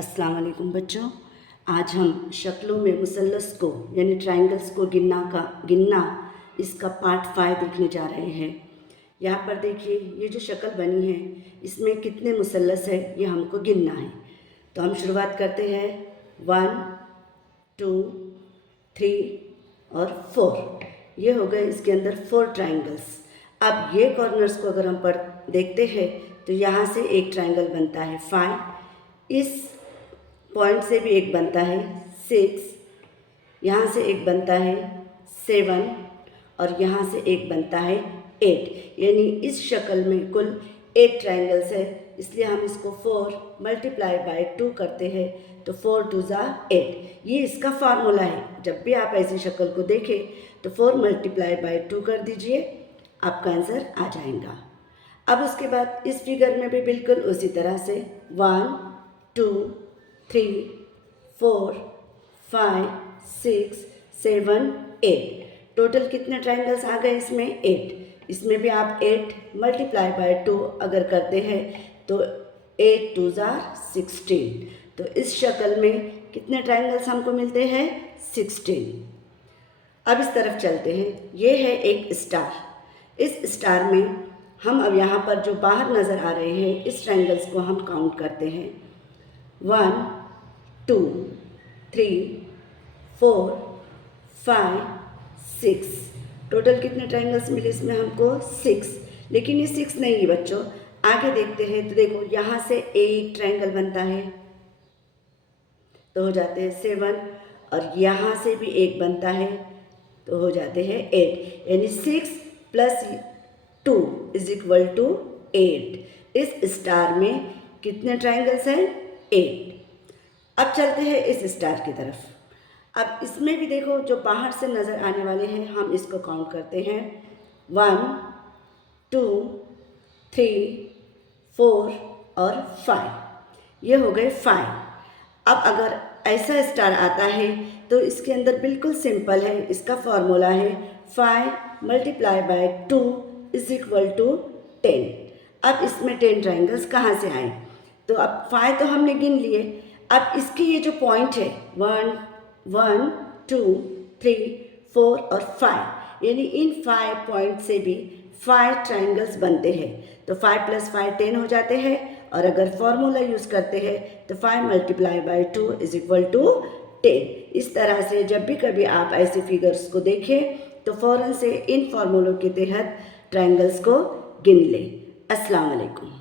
अस्सलाम वालेकुम बच्चों। आज हम शक्लों में मुसल्लस को यानी ट्रायंगल्स को गिनना इसका पार्ट 5 देखने जा रहे हैं। यहाँ पर देखिए, ये जो शक्ल बनी है इसमें कितने मुसल्लस है ये हमको गिनना है। तो हम शुरुआत करते हैं 1 2 3 और 4। ये हो गए इसके अंदर 4 ट्रायंगल्स। अब ये कॉर्नर्स को अगर हम देखते हैं तो यहाँ से एक ट्रायंगल बनता है 5, इस पॉइंट से भी एक बनता है 6, यहाँ से एक बनता है 7 और यहाँ से एक बनता है 8। यानी इस शक्ल में कुल 8 ट्रायंगल्स है, इसलिए हम इसको 4 मल्टीप्लाई बाय 2 करते हैं तो 4 2 ज़ा 8। ये इसका फार्मूला है। जब भी आप ऐसी शक्ल को देखें तो 4 मल्टीप्लाई बाय 2 कर दीजिए, आपका आंसर आ जाएगा। अब उसके बाद इस फिगर में भी बिल्कुल उसी तरह से 1 2 3 4 5 6 7 8। टोटल कितने ट्रायंगल्स आ गए इसमें? 8। इसमें भी आप 8 मल्टीप्लाई बाय 2 अगर करते हैं तो 8 2 ज़ा 16। तो इस शक्ल में कितने ट्रायंगल्स हमको मिलते हैं? 16। अब इस तरफ चलते हैं। ये है एक स्टार। इस स्टार में हम अब यहाँ पर जो बाहर नज़र आ रहे हैं इस ट्रायंगल्स को हम काउंट करते हैं। 1 2 3 4 5 6। टोटल कितने ट्रायंगल्स मिले इसमें हमको? 6। लेकिन ये 6 नहीं है बच्चों, आगे देखते हैं तो देखो यहाँ से एक ट्रायंगल बनता है तो हो जाते हैं 7 और यहाँ से भी एक बनता है तो हो जाते हैं 8। यानी 6 + 2 = 8। इस स्टार में कितने ट्रायंगल्स हैं? 8। अब चलते हैं इस स्टार की तरफ। अब इसमें भी देखो जो बाहर से नज़र आने वाले हैं हम इसको काउंट करते हैं। 1 2 3 4 और 5। ये हो गए 5। अब अगर ऐसा स्टार आता है तो इसके अंदर बिल्कुल सिंपल है, इसका फॉर्मूला है 5 मल्टीप्लाई बाय 2 = 10। अब इसमें 10 ट्रायंगल्स कहाँ से आए? तो अब 5 तो हमने गिन लिए। अब इसके ये जो पॉइंट है 1 1 2 3 4 और 5, यानी इन 5 पॉइंट से भी 5 ट्रायंगल्स बनते हैं। तो 5 + 5 10 हो जाते हैं और अगर फॉर्मूला यूज़ करते हैं तो 5 मल्टीप्लाई बाय 2 = 10। इस तरह से जब भी कभी आप ऐसे फिगर्स को देखें तो फ़ौरन से इन फार्मूलों के तहत ट्रायंगल्स को गिन लें। अस्सलाम वालेकुम।